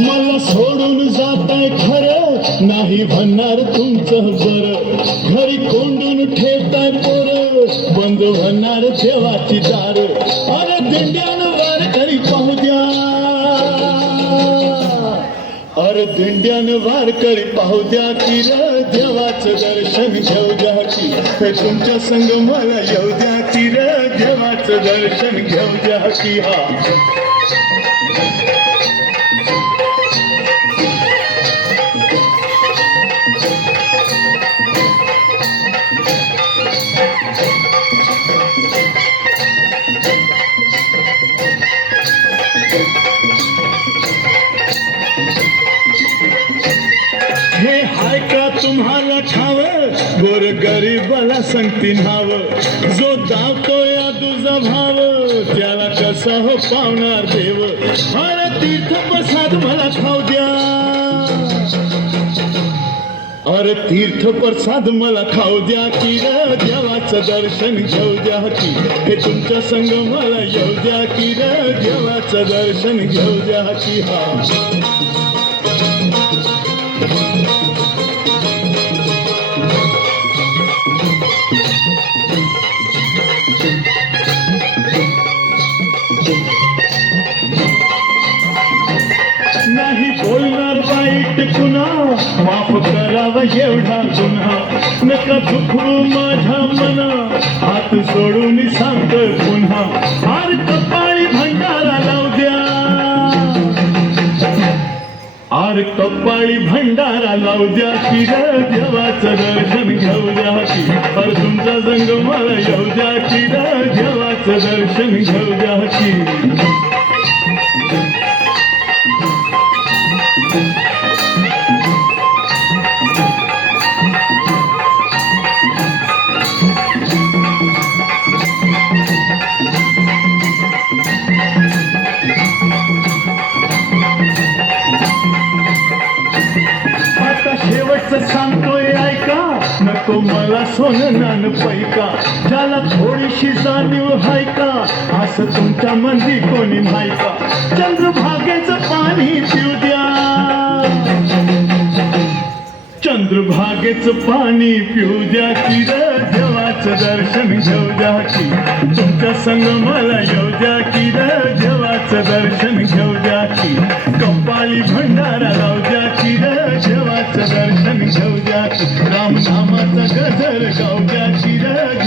मला सोडून जाताय खरं. नाही म्हणणार तुमचं बरं. घरी कोंडून ठेवताय पोर. बंद म्हणणार देवाची दार. अरे दिंड्यानं दिंड्यान वार करी पाहू द्या की र देवाचं दर्शन घेऊ द्या की. तुमच्या संग मला येऊ द्या की र देवाचं दर्शन घेऊ द्या की हा. हे हाय का तुम्हाला ठाव गोर गरीबाला सांगती नाव जो दावतो या तुझा भाव. त्याला कसा हो पावणार देव? हर तीर्थ प्रसाद मला खाऊ द्या. अरे तीर्थ प्रसाद मला खाऊ द्या की र. देवाचं दर्शन घेऊ द्या की. हे तुमच्या संग मला येऊ द्या की र. देवाचं दर्शन घेऊ द्या की हा. नाही बोलणार वाईट कुणा माफ करावा एवढा गुन्हा नका दुखू माझ्या मना हात सोडून सांग पुन्हा. आर कपाळी भंडारा लावू द्या. आर कपाळी भंडारा लावू द्या. की देवाचं दर्शन घेऊ द्या. की रंग मला येऊ द्या की देवाचं दर्शन घेऊ द्या की. आता शेवटचं सांगतोय तो मला सोनं नान पैका ज्याला थोडीशी जाणीव हाय का? असं तुमच्या मंदी कोणी मायका चंद्रभागेचं पाणी पिऊ द्या. चंद्रभागेचं पाणी पिऊ द्या की र देवाचं दर्शन घेऊ द्या की तुमच्या संग मला येऊ द्या की र देवाचं दर्शन घेऊ द्या की कंपाली भंड காட்சிதான்